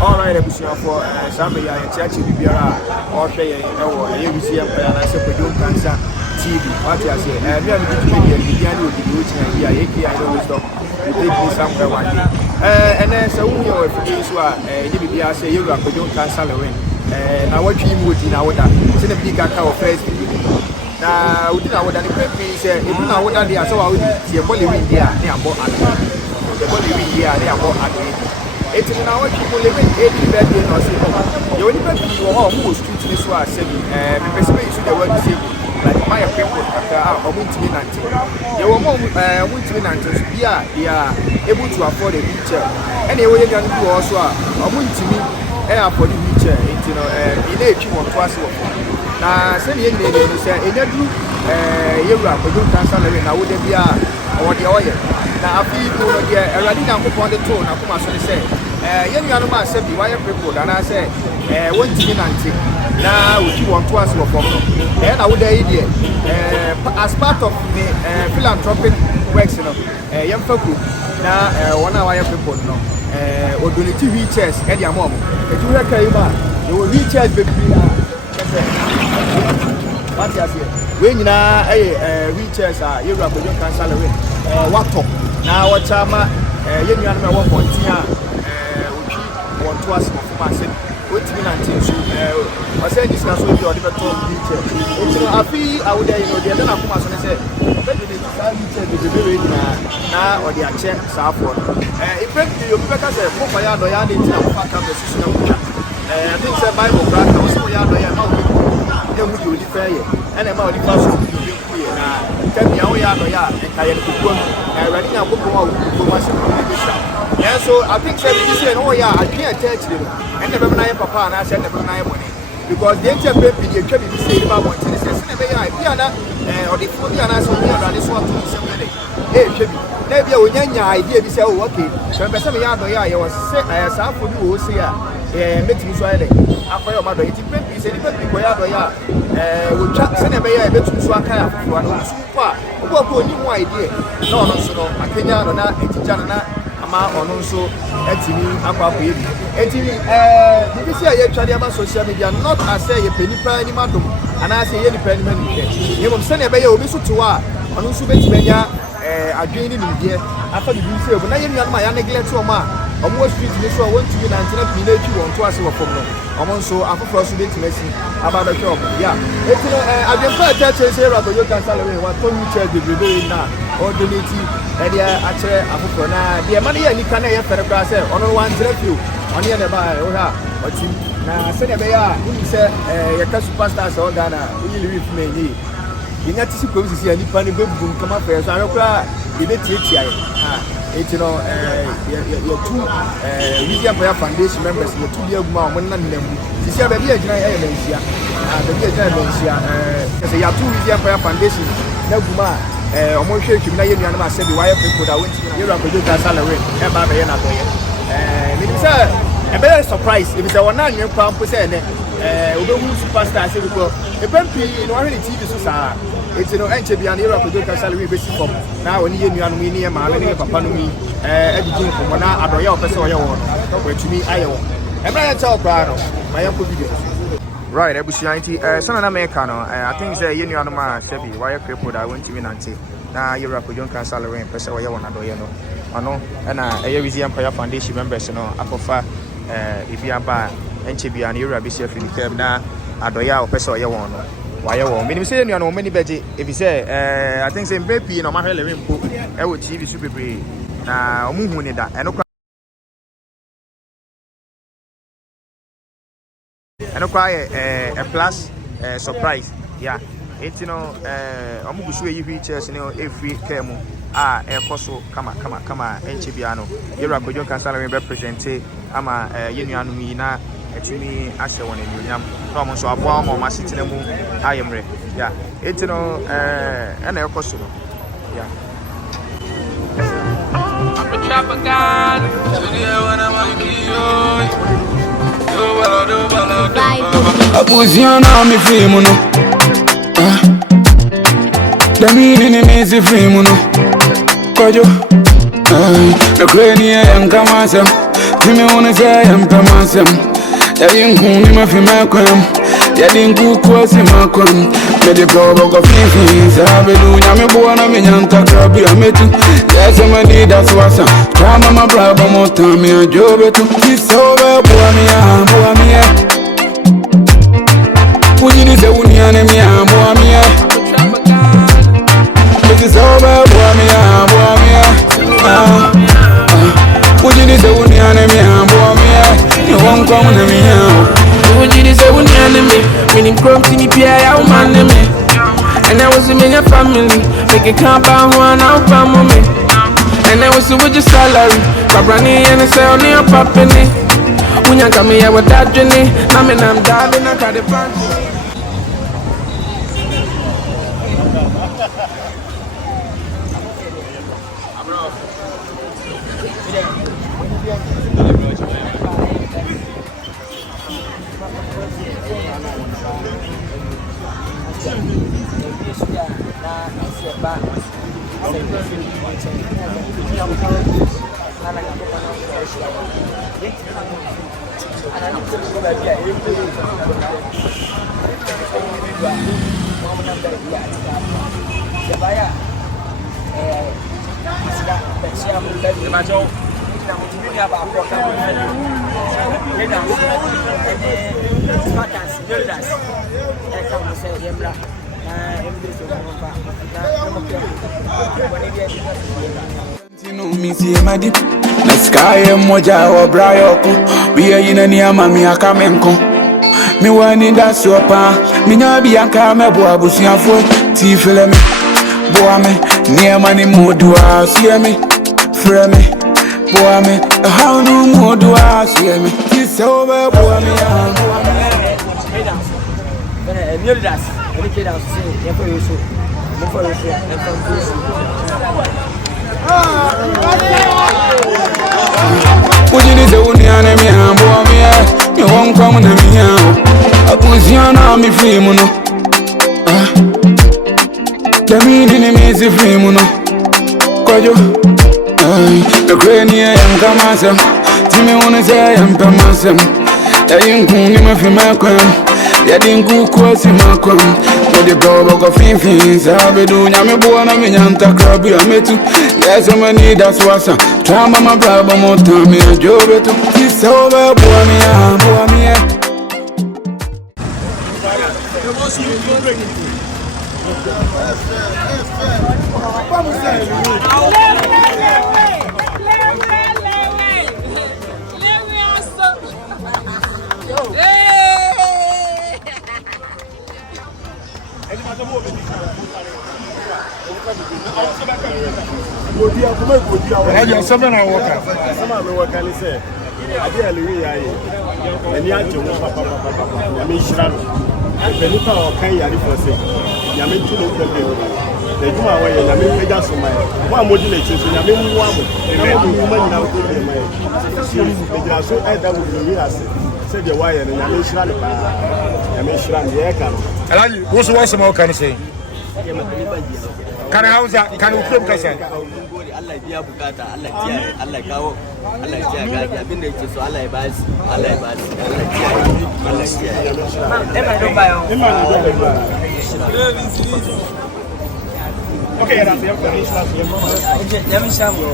Alright, for somebody I actually be or say Weezy Empire and I said Kwadwo Nkansah TV. What I say, I'm going to be I don't stop. You take me somewhere one day. And then so we are if you say you are Kwadwo Nkansah Lilwin. Now what you would in our it's in a big account first. Now we didn't know what the paper is. If you know what they are, so I would see a body win there. They are more the body win here. They are more it's in our people living 80 bed in our city. You only bet you are who streets this was said, especially to the word disabled, like my people are winning 19. You were more winning 19. Yeah, they are able to afford a wheelchair. Anyway, you can do also a winning air for the wheelchair. It's in a few or twice. Now, send you say, in a group, you are Kwadwo Nkansah Lilwin. I would be or the oil. Now, I feel already now upon the tone. I come and say, young man said, why people? And I say, 1 now we keep on to us from and I would idea as part of the philanthropic works, you know, young people now 1 hour people, you know, or donate wheelchairs and your mom. If you require, you will wheelchairs be what you say. When you know, wheelchairs are you are Kwadwo Nkansah Lilwin. What talk? Now what time? You know, I'm one point here. We want to ask for myself. What's been until I said this now, so you are the better wheelchair. I feel I would, you know, the other come as I said, but the wheelchair is very now or the chair Southward. If you better say, for my other yard, it's not part of the system. I think the Bible grant also we are the you fair and about the person you clear. Tell me how we are and I am running a book for myself. Yeah, so I think this year, oh yeah, I can't touch them. And never mind papa and I said never mind money. Because the entire baby, you can be saying about what it is. Piana or the food and I saw me on this one to somebody. Hey, maybe a young idea be say, oh, okay. So I'm some yard, I was sick. I have for you, say, makes me swallow. After your mother, it's baby, say, the people are we chat, send a bear, bet to Swaka for one super. What new idea? No, I can't know that, it's Jana. Or also TV, this year actually about social media, not as say a penny penny madam, and I say any penny penny. You will send a bay or miss to our on also Benja again in the after the resale, but I am my neglect to ma. On Wall Street, this one went to be 19 you want to ask for them. I'm also after proceeding to listen about the job. Yeah, it's I've been quite touching here about your salary. What told you check the day now or donate. Actually, the money and you can have a on one few on the other by or team. Now, send a bear who said a superstars or Ghana, we live me. You not supposed to see any funny boom come up here. So I cry, you bet it's your two Weezy Empire Foundation members, your 2 year mom, one of them. She said, baby, a giant the beer giant you have 2 Weezy Empire Foundation. No, almost sure you may have said why people that went to Europe to do that salary. And it's a better surprise if it's a 1 year pound percent. Superstar, a bumpy in one TV. It's no entry beyond Europe to do that salary basic from now. When you are near Malay, Papanumi, editing from one hour, I don't know, where to me, I own. And I tell Brano, my uncle video. Right, Ebusianti, son of Americano. I think the union of my Chevy, why people that went to me nanti. Now you're a Kwadwo Nkansah Lilwin, Pesa Wayawan, I know, and a Weezy Empire Foundation members, you know, Apofa, if you are by NCB and Europe, BCF in the curb now, Adoya or Pesa Wayawan. Why you want me to say you know many better if you say, I think, say, baby, you know, my Helen book, I would see super brave. Now, Moon that, and acquire a plus surprise. Yeah, it's you know, I'm going to show you features, you know, every camo. A coso, come on, Enchibiano. You're a Kwadwo Nkansah Lilwin represented. I'm a union mina, actually, Asha one in Union. Come on, so I'm warm on my city. I am ready. Yeah, it's you know, and a coso. Yeah. I'm a trapper guy. A posizione mi firmano. Da mine ne si firmano. Kwadwo. Na kweli ya nkamasa. Timmy wanna say I'm Tamasam. Yadin Kuni Mafimakwam. Yadin Kukwasi Makwam. Mede Bobo of Fifis. I will do Yamibuana Minyanta Krabi. I met you. Yes, I'm a need that's what's up. Tama my brother, more time. Me a job to kiss over. Boamia. Ujini se uniane mi Boamia. It is over. Boamia. Ujini se uniane mi Boamia. You won't come to me now. Ujini se uniane mi. Meaning crumb to me, Pierre, I man me. And I was in your family. Make a camp out one out from me. And I was with your salary. Pabrani and I say only a papini. When you come here with that journey, I'm diving, I got the punch. Na sky moja wa brayoko biya yina ni amami akamenko mi wani da sopa mi nyabi anka me bo abusuafo ti fele me bo ame ni amani modua sie me frɛ me bo ame how no modua sie me ti so be bo ame Unauthorized. Any kid else say, yeah, for you, so. For you, Ujini se uniane mi Boamia. You won't come to me now. Abusiana mi frimuno. Jamini ni mizi frimuno. Kwadwo the crania Nkansah. Timmy wanna say I'm Tamasam. Yadin Kuni Mafimakwam. Yadin Kukwasi Makwam. Mede Bobo of Fifis. I will do Yamibuana Minyanta Krabi. I met you. Yes, I'm a need that's what's up. Tama my brother, more time. Me a job to kiss over. Boamia. Something I work out. Some of the work I say, I did a Louis. And you have to Yamishan. The Luca or Kaya for say, Yamin to the bill. They do away and I mean, just my one modulation. I mean, one woman now could be my. They are so I that would be as said the wire and Yamishan. Yamishan, the air. What's the worst of can say? Can I house that? Can you flip Kasa? Allah biya bukata, Allah kiyaye, Allah kawo, Allah kiyaye gaji abinda yake so Allah ya bashi, Allah ya bashi, Allah kiyaye, Allah kiyaye. Okay, that's it. Let me show you.